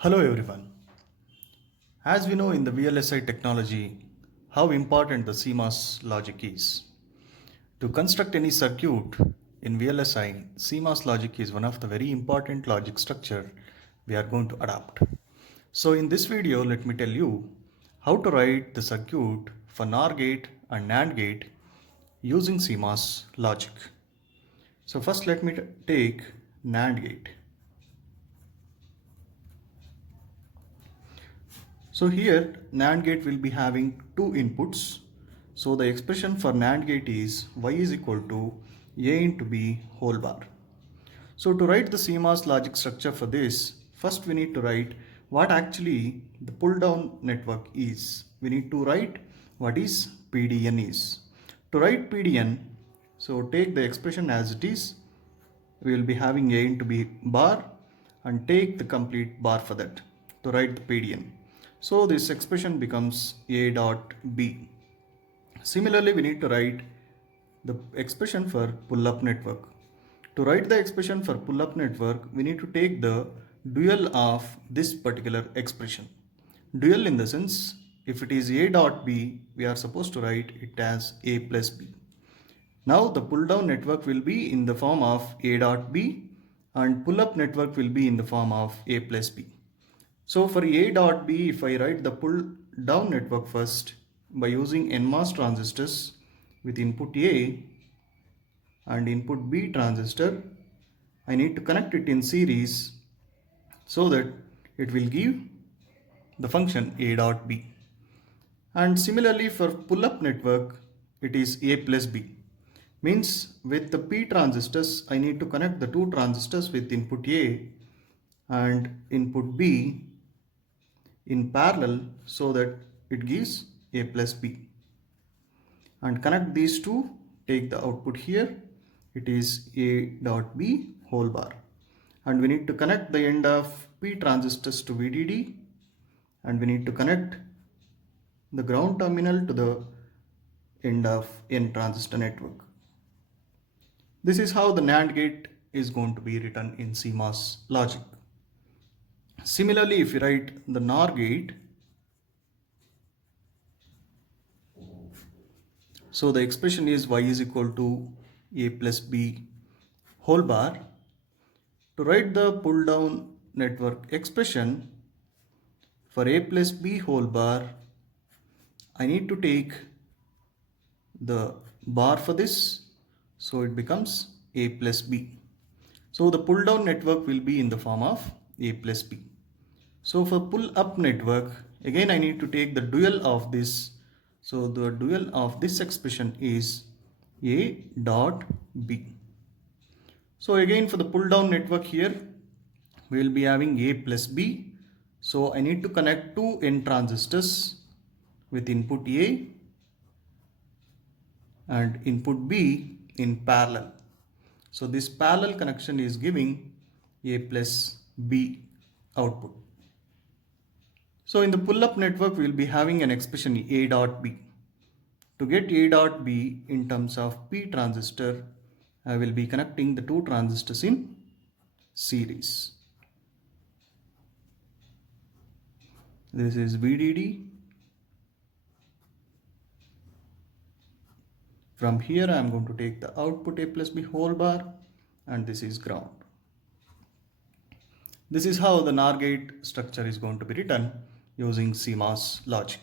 Hello everyone. As we know in the VLSI technology, how important the CMOS logic is. To construct any circuit in VLSI, CMOS logic is one of the very important logic structure we are going to adopt. So in this video, let me tell you how to write the circuit for NOR gate and NAND gate using CMOS logic. So first let me take NAND gate. So here NAND gate will be having two inputs. So the expression for NAND gate is y is equal to a into b whole bar. So to write the CMOS logic structure for this, first we need to write what actually the pull down network is. We need to write what is PDN is. To write PDN, so take the expression as it is. We will be having a into b bar and take the complete bar for that to write the PDN. So this expression becomes a dot b. Similarly, we need to write the expression for pull-up network. To write the expression for pull-up network, we need to take the dual of this particular expression. Dual in the sense, if it is a dot b, we are supposed to write it as a plus b. Now the pull-down network will be in the form of a dot b and pull-up network will be in the form of a plus b. So for a dot b, if I write the pull down network first by using NMOS transistors with input A and input B transistor, I need to connect it in series so that it will give the function a dot b. And similarly for pull up network, it is a plus b. Means with the P transistors, I need to connect the two transistors with input A and input B in parallel so that it gives a plus b, and connect these two, take the output here, it is a dot b whole bar, and we need to connect the end of P transistors to VDD and we need to connect the ground terminal to the end of N transistor network. This is how the NAND gate is going to be written in CMOS logic. Similarly, if you write the NOR gate, so the expression is y is equal to a plus b whole bar. To write the pull down network expression for a plus b whole bar, I need to take the bar for this, so it becomes a plus b. So the pull down network will be in the form of a plus b. So for pull up network, again I need to take the dual of this. So the dual of this expression is a dot b. So again for the pull down network here, we will be having a plus b. So I need to connect two N transistors with input A and input B in parallel. So this parallel connection is giving a plus b output. So in the pull-up network, we will be having an expression a dot b. To get a dot b in terms of P transistor, I will be connecting the two transistors in series. This is VDD. From here, I am going to take the output a plus b whole bar, and this is ground. This is how the NOR gate structure is going to be written using CMOS logic.